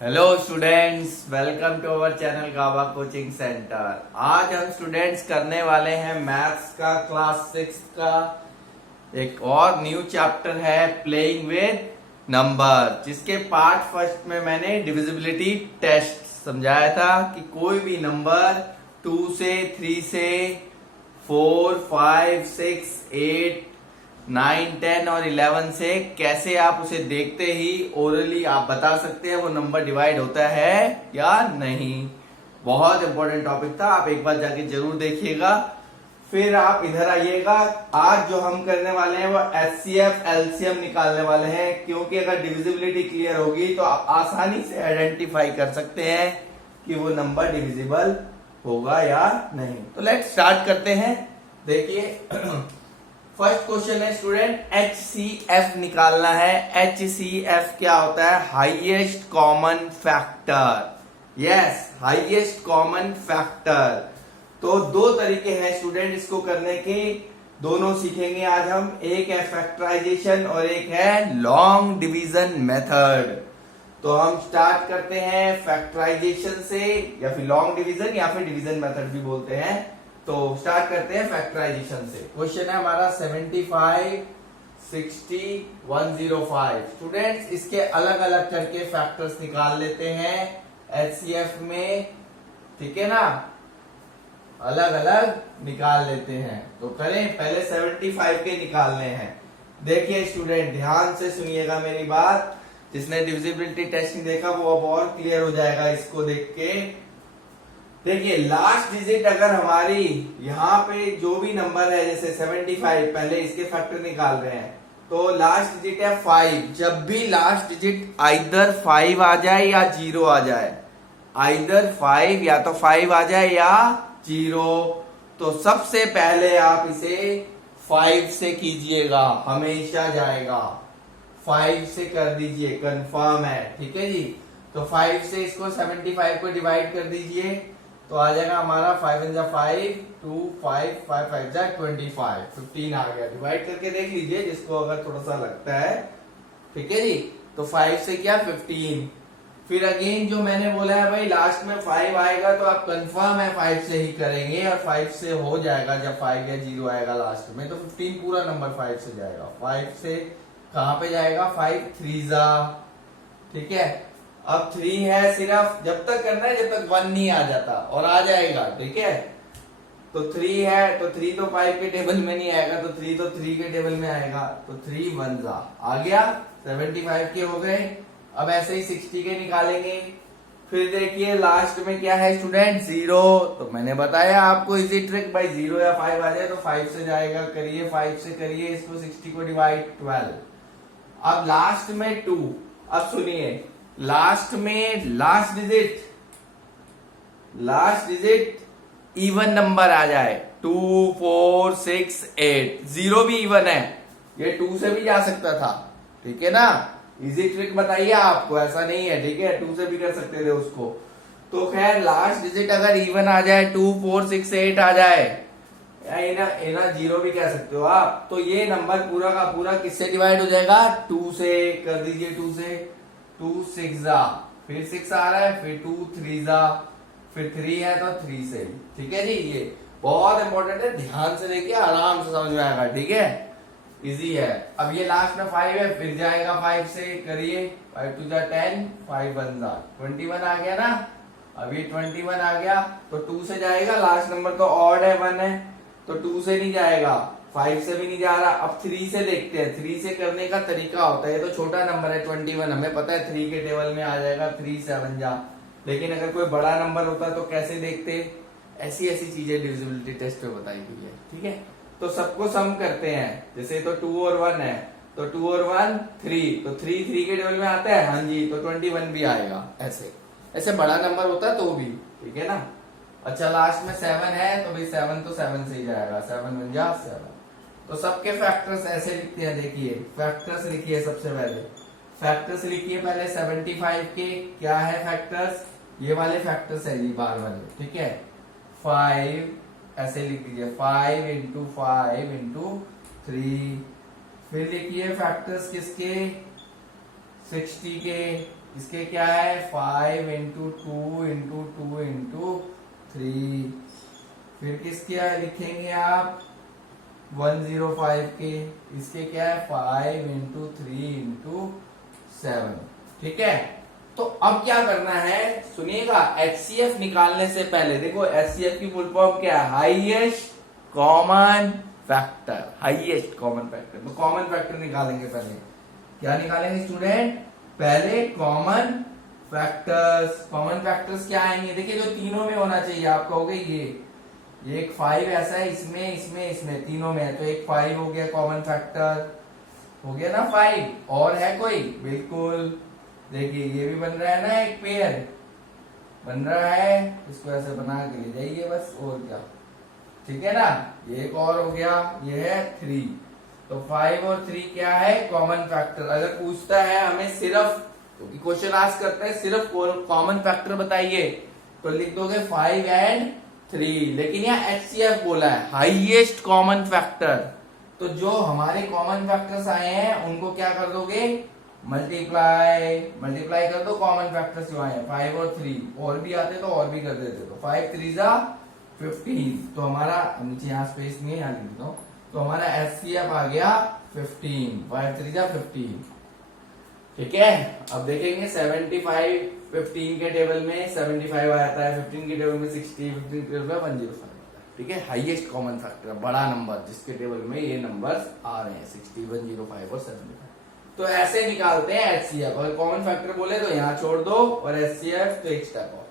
Hello students, welcome to our channel Gava coaching centre. आज हम students करने वाले हैं मैथ्स का क्लास 6 का एक और न्यू चैप्टर है प्लेइंग विद नंबर, जिसके पार्ट फर्स्ट में मैंने डिविजिबिलिटी टेस्ट समझाया था कि कोई भी नंबर 2 से 3 से 4, 5, 6, 8, 9, 10 और 11 से कैसे आप उसे देखते ही ओरली आप बता सकते हैं वो नंबर डिवाइड होता है या नहीं। बहुत इंपॉर्टेंट टॉपिक था, आप एक बार जाके जरूर देखिएगा। फिर आप इधर आइएगा। आज जो हम करने वाले हैं वो एचसीएफ एलसीएम निकालने वाले हैं, क्योंकि अगर डिविजिबिलिटी क्लियर होगी तो आप आसानी से आइडेंटिफाई कर सकते हैं कि वो नंबर डिविजिबल होगा या नहीं। तो लेट्स स्टार्ट करते हैं। देखिए फर्स्ट क्वेश्चन है स्टूडेंट, HCF निकालना है। HCF क्या होता है? Highest common factor. Yes, highest common factor. तो दो तरीके हैं स्टूडेंट इसको करने के, दोनों सीखेंगे आज हम। एक है फैक्टराइजेशन और एक है लॉन्ग डिवीजन मेथड। तो हम स्टार्ट करते हैं फैक्टराइजेशन से, या फिर लॉन्ग डिवीजन या फिर डिवीजन मेथड भी बोलते हैं। तो स्टार्ट करते हैं फैक्टराइजेशन से। क्वेश्चन है हमारा 75, 60, 105। स्टूडेंट्स इसके अलग अलग करके फैक्टर्स निकाल लेते हैं एचसीएफ में, ठीक है ना, अलग अलग निकाल लेते हैं। तो करें, पहले 75 के निकालने हैं। देखिए स्टूडेंट ध्यान से सुनिएगा मेरी बात, जिसने डिविजिबिलिटी टेस्ट नहीं देखा वो अब और क्लियर हो जाएगा इसको देख के। देखिए लास्ट डिजिट अगर हमारी यहाँ पे जो भी नंबर है, जैसे 75, पहले इसके फैक्टर निकाल रहे हैं, तो लास्ट डिजिट है 5। जब भी लास्ट डिजिट आइदर 5 आ जाए या 0 आ जाए, आइदर 5 या तो 5 आ जाए या 0, तो सबसे पहले आप इसे 5 से कीजिएगा, हमेशा जाएगा। 5 से कर दीजिए, कंफर्म है, ठीक है जी। तो 5 से इसको 75 को डिवाइड कर दीजिए, तो आ जाएगा हमारा 5 × 5, 2, 5, 5, 5 × 25, 15 आ गया। डिवाइड करके देख लीजिए जिसको अगर थोड़ा सा लगता है, ठीक है जी। तो 5 से क्या 15। फिर अगेन जो मैंने बोला है भाई लास्ट में 5 आएगा तो आप कंफर्म है 5 से ही करेंगे, और 5 से हो जाएगा जब 5 या 0 आएगा लास्ट में, तो 15 पूरा नंबर 5 से जाएगा। 5 से कहां पे जाएगा? 5 3 जा, ठीक है। अब 3 है सिर्फ, जब तक करना है जब तक 1 नहीं आ जाता, और आ जाएगा, ठीक है। तो 3 है तो 3 तो 5 के टेबल में नहीं आएगा, तो 3 तो 3 के टेबल में आएगा, तो 3 1 जा आ गया। 75 के हो गए। अब ऐसे ही 60 के निकालेंगे। फिर देखिए लास्ट में क्या है स्टूडेंट? 0। तो मैंने बताया आपको इजी ट्रिक, भाई 0 या 5 आ जाए तो 5 से जाएगा। करिए 5 से करिए इसको, 60 को डिवाइड 12। अब लास्ट में 2। अब सुनिए लास्ट में लास्ट डिजिट इवन नंबर आ जाए, 2, 4, 6, 8, 0 भी इवन है, ये 2 से भी जा सकता था, ठीक है ना। इजी ट्रिक बताइए आपको, ऐसा नहीं है, ठीक है, 2 से भी कर सकते थे उसको। तो खैर लास्ट डिजिट अगर इवन आ जाए, 2, 4, 6, 8 आ जाए, या 0 भी कह सकते हो आप, तो ये नंबर पूरा का पूरा किससे डिवाइड हो जाएगा? 2 से। कर दीजिए 2 से, 2 6 जा, फिर 6 आ रहा है, फिर 2 3 जा, फिर 3 है तो 3 से, ठीक है जी। ये बहुत इंपॉर्टेंट है, ध्यान से देखिए, आराम से समझ में आएगा, ठीक है, इजी है। अब ये लास्ट में 5 है, फिर जाएगा 5 से, करिए 5 2 जा 10, 5 1 जा 21 आ गया ना। अब ये 21 आ गया तो 2 से जाएगा, लास्ट नंबर तो ऑड है, 1 है, तो 2 से नहीं जाएगा, 5 से भी नहीं जा रहा। अब 3 से देखते हैं, 3 से करने का तरीका होता है, ये तो छोटा नंबर है 21, हमें पता है 3 के टेबल में आ जाएगा, 3 7 जा। लेकिन अगर कोई बड़ा नंबर होता तो कैसे देखते? ऐसी ऐसी चीजें डिविजिबिलिटी टेस्ट पे बताई गई है, ठीक है। तो सबको सम करते हैं, जैसे तो 2 और 1 है, तो 2 और 1 3, तो 3 3 के टेबल में आता है, हाँ जी, तो 21 भी आएगा। ऐसे ऐसे बड़ा नंबर होता तो भी, ठीक है ना। अच्छा लास्ट में 7 है, तो भाई 7 तो 7 से ही जाएगा, 7 1 जा 7। तो सबके फैक्टर्स ऐसे लिखते हैं। देखिए फैक्टर्स लिखिए, सबसे पहले फैक्टर्स लिखिए पहले 75 के। क्या है फैक्टर्स? ये वाले फैक्टर्स है जी, बार वाले, ठीक है। 5 ऐसे लिख दीजिए, 5 × 5 × 3। फिर लिखिए फैक्टर्स किसके? 60 के इसके क्या है 5 इंटू 2 इंटू 2 इंटू 3। फिर किसके लिखेंगे आप 105 के इसके क्या है 5 इंटू 3 इंटू 7। ठीक है, तो अब क्या करना है सुनिएगा, HCF निकालने से पहले देखो HCF की फुल फॉर्म क्या है, highest common factor. Highest common factor, तो कॉमन फैक्टर निकालेंगे पहले। क्या निकालेंगे स्टूडेंट, पहले कॉमन फैक्टर्स। कॉमन फैक्टर्स क्या आएंगे, देखिए जो तीनों में होना चाहिए आप कहोगे ये एक 5 ऐसा है, इसमें इसमें इसमें तीनों में है, तो एक 5 हो गया कॉमन फैक्टर, हो गया ना 5। और है कोई, बिल्कुल देखिए ये भी बन रहा है ना, एक पेयर बन रहा है, इसको ऐसे बना के ले जाइए बस, और क्या। ठीक है ना, ये एक और हो गया, ये है 3। तो 5 और 3 क्या है कॉमन फैक्टर। अगर पूछता है हमें सिर्फ, क्योंकि क्वेश्चन आस्क करते हैं सिर्फ कॉमन फैक्टर बताइए, तो लिख दोगे 5 एंड 3। लेकिन यहाँ HCF बोला है हाईएस्ट कॉमन फैक्टर, तो जो हमारे कॉमन फैक्टर्स आए हैं उनको क्या कर दोगे, मल्टीप्लाई कर दो कॉमन फैक्टर्स जो आए हैं 5 और 3। और भी आते तो और भी कर देते, तो 5 3 जा 15। तो हमारा नीचे यहाँ स्पेस नहीं है, यहाँ लिख देता हूँ, तो हमारा HCF आ गया 15। 5 3 जा 15। ठीक है, अब देखेंगे 75 15 के टेबल में 75 आता है, 15 के टेबल में 60, 15 के टेबल में 105 आता है। ठीक है, हाईएस्ट कॉमन फैक्टर बड़ा नंबर जिसके टेबल में ये नंबर्स आ रहे हैं 60, 105 और 75। तो ऐसे निकालते हैं HCF। और कॉमन फैक्टर बोले तो यहाँ छोड़ दो, और HCF तो एक स्टेप और।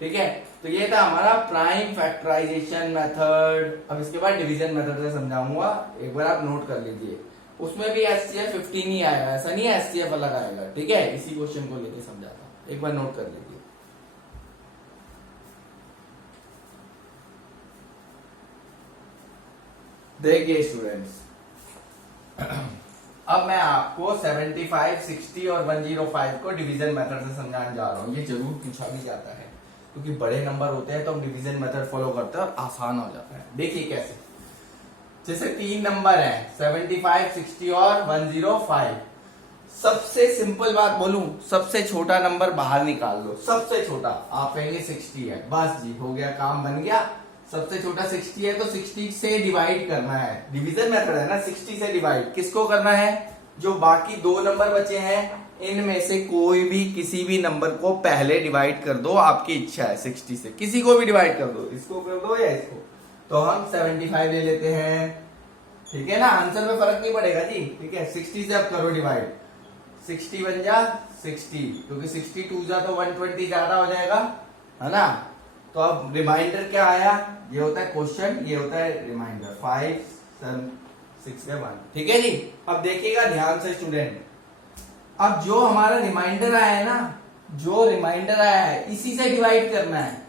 ठीक है, तो ये था हमारा प्राइम फैक्टराइजेशन मेथड। अब इसके बाद डिवीजन मेथड से समझाऊंगा, एक बार आप नोट कर लीजिए। उसमें भी HCF 15 ही आएगा, ऐसा नहीं है HCF अलग आएगा। ठीक है, इसी क्वेश्चन को लेके समझाता हूं, एक बार नोट कर लीजिए। देखिए स्टूडेंट्स, अब मैं आपको 75, 60 और 105 को डिवीजन मेथड से समझाने जा रहा हूं। ये जरूर पूछा भी जाता है, क्योंकि बड़े नंबर होते हैं तो हम डिवीजन मेथड फॉलो करते हैं और आसान हो जाता है। देखिए कैसे, जैसे 3 नंबर हैं 75, 60 और 105। सबसे सिंपल बात बोलूं, सबसे छोटा नंबर बाहर निकाल लो, सबसे छोटा। आप कहेंगे 60 है, बस जी हो गया, काम बन गया। सबसे छोटा 60 है तो 60 से डिवाइड करना है, डिवीजन मेथड है ना, 60 से डिवाइड किसको करना है, जो बाकी 2 नंबर बचे हैं इनमें से कोई भी किसी भी नंबर को पहले डिवाइड कर दो, आपकी इच्छा है 60 से किसी को भी डिवाइड कर दो, इसको कर दो या इसको। तो हम 75 ले लेते हैं। ठीक है ना, आंसर में फर्क नहीं पड़ेगा जी। ठीक है, 60 से अब करो डिवाइड, 60 बन जा 60, क्योंकि 62 जा तो 120 ज्यादा हो जाएगा, है ना। तो अब रिमाइंडर क्या आया, ये होता है क्वेश्चन, ये होता है रिमाइंडर, 5 7 6 1। ठीक है जी, अब देखिएगा ध्यान से स्टूडेंट, अब जो हमारा रिमाइंडर आया है ना, जो रिमाइंडर आया है इसी से डिवाइड करना है।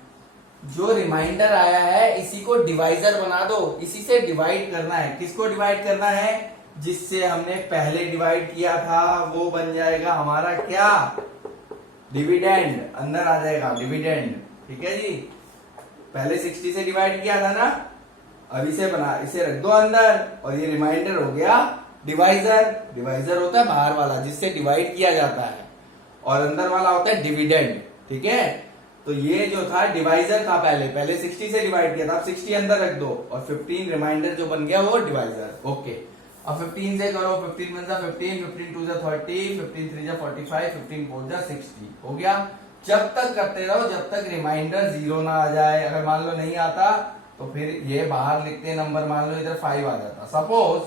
जो रिमाइंडर आया है इसी को डिवाइजर बना दो, इसी से डिवाइड करना है। किसको डिवाइड करना है, जिससे हमने पहले डिवाइड किया था वो बन जाएगा हमारा क्या, डिविडेंड, अंदर आ जाएगा डिविडेंड। ठीक है जी, पहले 60 से डिवाइड किया था ना, अब इसे इसे रख दो अंदर, और ये रिमाइंडर हो गया डिवाइजर। डिवाइजर होता है बाहर वाला जिससे डिवाइड किया जाता है, और अंदर वाला होता है डिविडेंड। ठीक है, तो ये जो था डिवाइजर था, पहले 60 से डिवाइड किया था, अब 60 अंदर रख दो, और 15 रिमाइंडर जो बन गया वो डिवाइजर। ओके, अब 15 से करो, 15 1 जा 15, 15 2 जा 30, 15 3 जा 45, 15 4 जा 60। हो गया, जब तक करते रहो जब तक रिमाइंडर 0 ना आ जाए। अगर मान लो नहीं आता तो फिर ये बाहर लिखते नंबर, मान लो इधर 5 आ जाता सपोज,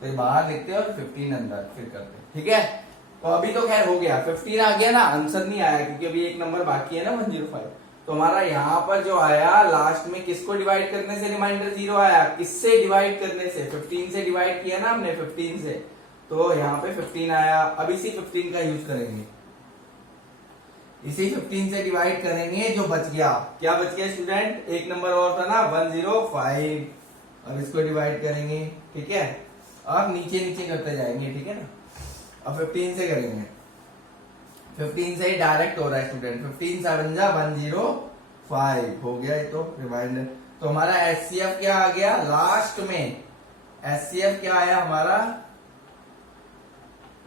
तो ये बाहर लिखते और 15 अंदर फिर करते। ठीक है, तो अभी तो खैर हो गया, 15 आ गया ना, आंसर नहीं आया क्योंकि अभी एक नंबर बाकी है ना 105। तो हमारा यहाँ पर जो आया लास्ट में किसको डिवाइड करने से रिमाइंडर 0 आया, किससे डिवाइड करने से, 15 से डिवाइड किया ना हमने 15 से, तो यहाँ पे 15 आया। अब इसी 15 का यूज करेंगे, इसी 15 से डिवाइड करेंगे, जो बच गया, क्या बच गया स्टूडेंट, एक नंबर और था ना 105, अब इसको डिवाइड करेंगे। ठीक है, अब नीचे नीचे करते जाएंगे। ठीक है ना, अब 15 से करेंगे, 15 से ही डायरेक्ट हो रहा है स्टूडेंट, 15 7 जा 105 हो गया, ये तो रिमाइंडर। तो हमारा HCF क्या आ गया लास्ट में, HCF क्या आया हमारा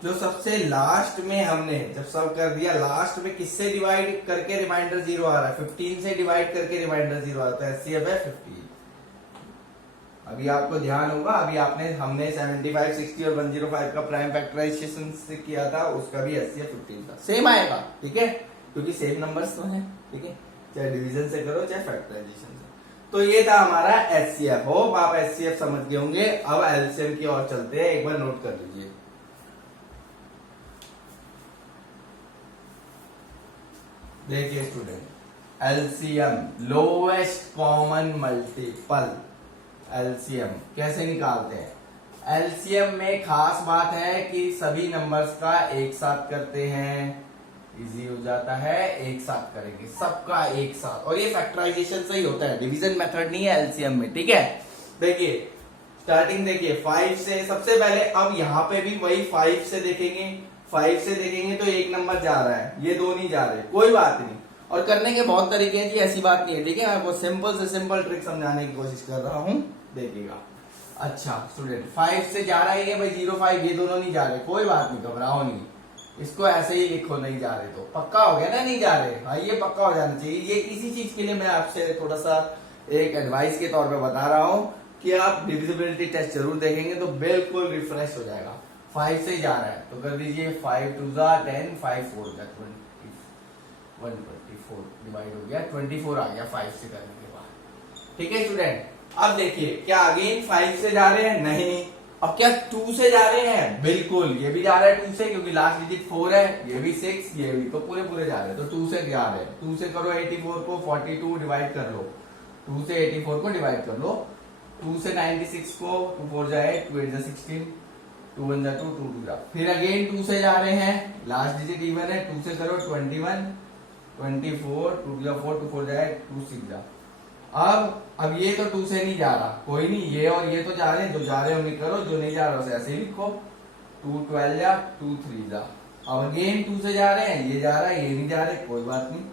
जो सबसे लास्ट में हमने जब सब कर दिया, लास्ट में किससे डिवाइड करके रिमाइंडर 0 आ रहा है, 15 से डिवाइड करके रिमाइंडर 0 आता है, एचसीएफ है 15। अभी आपको ध्यान होगा, अभी हमने 75, 60 और 105 का प्राइम फैक्टराइजेशन से किया था, उसका भी एचसीएफ 15 था, सेम आएगा, ठीक है, क्योंकि सेम नंबर्स तो हैं, ठीक है, चाहे डिवीजन से करो चाहे फैक्टराइजेशन से। तो ये था हमारा एचसीएफ। होप आप एचसीएफ समझ गए होंगे। अब एलसीएम की ओर चलते हैं, एक बार नोट कर लीजिए। देखिए student, LCM lowest common multiple, LCM कैसे निकालते हैं। एलसीएम में खास बात है कि सभी नंबर्स का एक साथ करते हैं, इजी हो जाता है, एक साथ करेंगे सबका एक साथ, और ये फैक्टराइजेशन से ही होता है, डिवीजन मेथड नहीं है एलसीएम में, ठीक है। देखिए स्टार्टिंग देखिए 5 से, सबसे पहले अब यहाँ पे भी वही 5 से देखेंगे, 5 से देखेंगे तो एक नंबर जा रहा है, ये दो नहीं जा रहे, कोई बात नहीं, और करने के बहुत तरीके हैं जी, ऐसी बात नहीं है, ठीक है। मैं आपको सिंपल से सिंपल ट्रिक समझाने की कोशिश कर रहा हूँ, देखिएगा। अच्छा स्टूडेंट 5 से जा रहा है ये भाई 05, ये दोनों नहीं जा रहे, कोई बात नहीं, घबराओ नहीं, इसको ऐसे ही लिखो, नहीं जा रहे तो पक्का हो गया ना, नहीं जा रहे, हाँ ये पक्का हो जाना चाहिए। ये इसी चीज के लिए मैं आपसे थोड़ा सा एक एडवाइस के तौर पे बता रहा हूँ कि आप डिविजिबिलिटी टेस्ट जरूर देखेंगे तो बिल्कुल रिफ्रेश हो जाएगा। 5 से जा रहा है तो कर दीजिए 5 2 10, 5 4 124 डिवाइड हो गया, 24 आ गया 5 से करने के बाद, ठीक है स्टूडेंट। अब देखिए क्या अगेन 5 से जा रहे हैं, नहीं। अब क्या 2 से जा रहे हैं, बिल्कुल ये भी जा रहा है 2 से, क्योंकि लास्ट डिजिट 4 है, ये भी 6, ये भी, तो पूरे पूरे जा रहे हैं, तो 2 से जा रहे हैं। 2 से करो 84 को 42 डिवाइड कर लो, 2 से 84 को डिवाइड कर लो, 2 से 96 को 2 4 जाए 2 8 16, 2 1 2 2 2 जा, फिर अगेन 2 से जा रहे हैं, लास्ट डिजिट इवन है, 2 से करो 21 24, 2 4 2 4 जाए 2 6 जा। अब ये तो 2 से नहीं जा रहा, कोई नहीं, ये और ये तो जा रहे हैं, जो जा रहे हैं उन्हें करो, जो नहीं जा रहा उसे ऐसे ही लिखो, 2 12 जा 2 3 जा। अब अगेन 2 से जा रहे हैं, ये जा रहा है, ये नहीं जा रहे, कोई बात नहीं,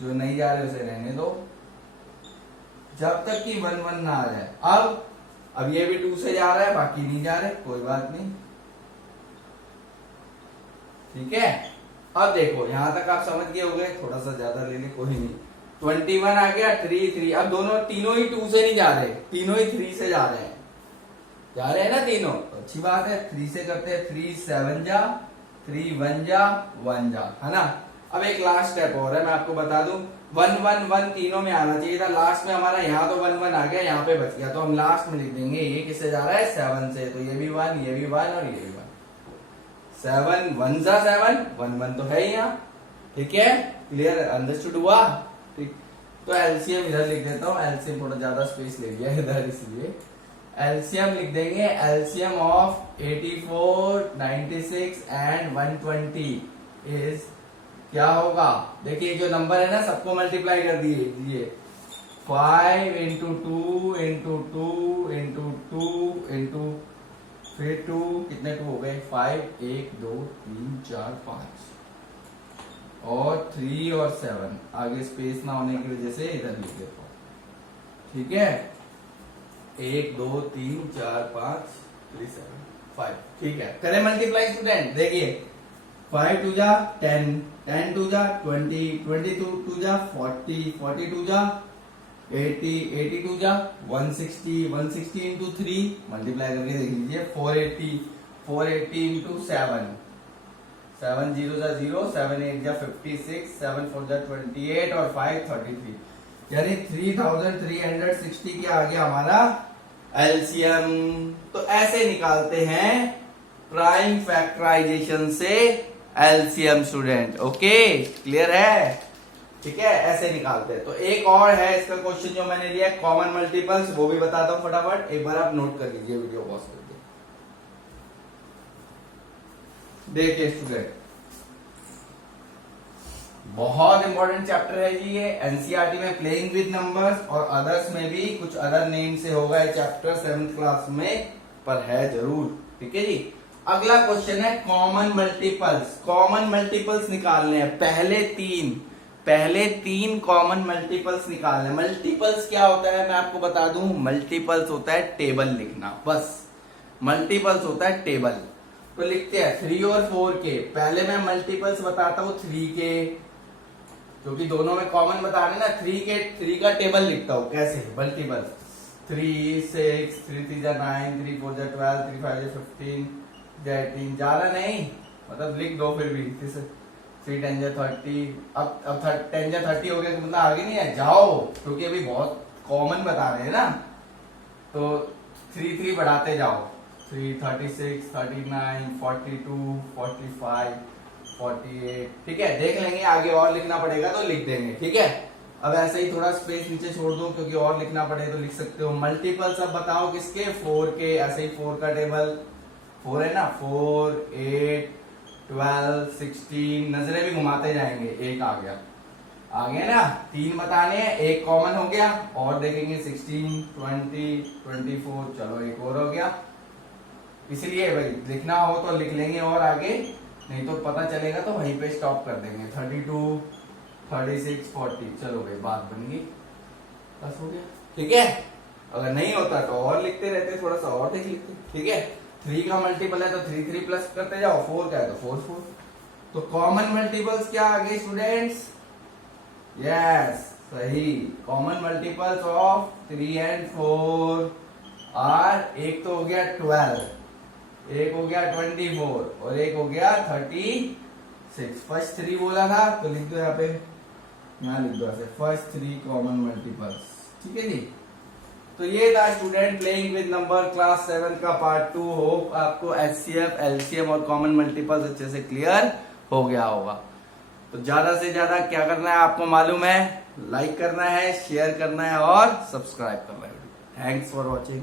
जो नहीं जा रहे उसे रहने दो जब तक कि 1 1 ना आ जाए। अब ये भी 2 से जा रहा है, बाकी नहीं जा रहे, कोई बात नहीं, ठीक है। अब देखो यहां तक आप समझ गए होंगे, थोड़ा सा ज्यादा ले ले, कोई नहीं, 21 आ गया, 3 3। अब तीनों ही 2 से नहीं जा रहे, तीनों ही 3 से जा रहे हैं ना तीनों, तो अच्छी बात है। 3 से करते हैं, 3 7 जा, 3 1 जा 1 जा, है ना। अब एक लास्ट स्टेप और है, मैं आपको बता दूं, 1 1 1 तीनों में आना चाहिए था, लास्ट में हमारा यहाँ तो 1 1 आ गया, यहाँ पे बच गया, तो हम लास्ट में लिख देंगे ये किससे जा रहा है, 7 से, तो ये भी 1, ये भी 1 और ये भी 1, 7 1 जा 7, 1 1 तो है ही यहाँ, ठीक है, क्लियर, अंडरस्टूड हुआ, ठीक। तो एलसीएम इधर लिख देता हूँ, एलसीएम थोड़ा ज्यादा स्पेस ले लिया इधर, इसलिए एलसीएम लिख देंगे, एलसीएम ऑफ 84 96 एंड 120 इज क्या होगा। देखिए जो नंबर है ना, सबको मल्टीप्लाई कर दीजिए, 5 इंटू 2 इंटू 2 इंटू 2 इंटू फिर 2, कितने 2 हो गए, 5 1 2 3 4 5 और 3 और 7, आगे स्पेस ना होने की वजह से इधर लिख देता हूं, ठीक है। 1 2 3 4 5 3 7 5, ठीक है। करें मल्टीप्लाई स्टूडेंट, देखिए 5 2 जा 10, 10 2 जा 20, 22 2 जा 40, 42 जा 80, 82 जा 160, 160 इंटू 3 मल्टीप्लाई करके देख लीजिए, 480, 480 इंटू 7, 7 0 जा 0, 7 8 जा 56, 7 4 जा 28 और 5 33, यानी 3360 के आगे हमारा एलसीएम। तो ऐसे निकालते हैं प्राइम फैक्टराइजेशन से एलसीएम स्टूडेंट, ओके, क्लियर है, ठीक है, ऐसे निकालते हैं। तो एक और है इसका क्वेश्चन जो मैंने लिया है, कॉमन मल्टीपल्स, वो भी बताता हूं फटाफट, एक बार आप नोट कर लीजिए वीडियो पॉज करके। देखिए स्टूडेंट, बहुत इंपॉर्टेंट चैप्टर है जी ये, एनसीईआरटी में प्लेइंग विद नंबर्स और अदर्स में भी कुछ अदर नेम से होगा ये चैप्टर 7th क्लास में, पर है जरूर, ठीक है जी। अगला क्वेश्चन है कॉमन मल्टीपल्स। कॉमन मल्टीपल्स निकालने हैं, पहले तीन कॉमन मल्टीपल्स निकालने। मल्टीपल्स क्या होता है मैं आपको बता दूं, मल्टीपल्स होता है टेबल लिखना, बस मल्टीपल्स होता है टेबल। तो लिखते हैं 3 और 4 के। पहले मैं मल्टीपल्स बताता हूँ 3 के, क्योंकि दोनों में कॉमन बता रहे ना। 3 का टेबल लिखता हूँ कैसे, मल्टीपल 3 6 3 3 9 3 4 12 3 5 15 18, ज्यादा नहीं, मतलब लिख दो फिर भी। 3 10 30, अब 10 30 हो गया तो मतलब आगे नहीं है, जाओ, क्योंकि अभी बहुत कॉमन बता रहे हैं ना, तो 3 3 बढ़ाते जाओ। 3 36 39 42 45 48, ठीक है। देख लेंगे आगे और लिखना पड़ेगा तो लिख देंगे, ठीक है। अब ऐसे ही थोड़ा स्पेस नीचे छोड़ दो, क्योंकि और लिखना पड़े तो लिख सकते हो। मल्टीपल सब बताओ किसके, 4 के। ऐसे ही 4 का टेबल 4 है ना, 4 8 12 16, नजरें भी घुमाते जाएंगे। एक आ गया ना, 3 बताने हैं, एक कॉमन हो गया, और देखेंगे 16 20 24, चलो एक और हो गया। इसलिए भाई लिखना हो तो लिख लेंगे और आगे, नहीं तो पता चलेगा तो वहीं पे स्टॉप कर देंगे। 32 36 40, चलो भाई बात बन गई, बस हो गया, ठीक है। अगर नहीं होता तो और लिखते रहते, थोड़ा सा और देख लेते, ठीक है। 3 का मल्टीपल है तो 3 3 प्लस करते जाओ, 4 का है तो 4 4। तो कॉमन मल्टीपल्स क्या आ गए स्टूडेंट्स? यस, सही। Common multiples of 3 and 4 are, एक तो हो गया 12, एक हो गया 24, और एक हो गया 36। फर्स्ट 3 बोला था तो लिख दो यहाँ पे, यहाँ लिख दो ऐसे, फर्स्ट 3 कॉमन मल्टीपल्स, ठीक है जी। तो ये था student playing with number class 7 का पार्ट 2। होप आपको एचसीएफ, एलसीएम और कॉमन मल्टीपल्स अच्छे से क्लियर हो गया होगा। तो ज्यादा से ज्यादा क्या करना है आपको मालूम है, लाइक करना है, शेयर करना है और सब्सक्राइब करना है। Thanks for watching.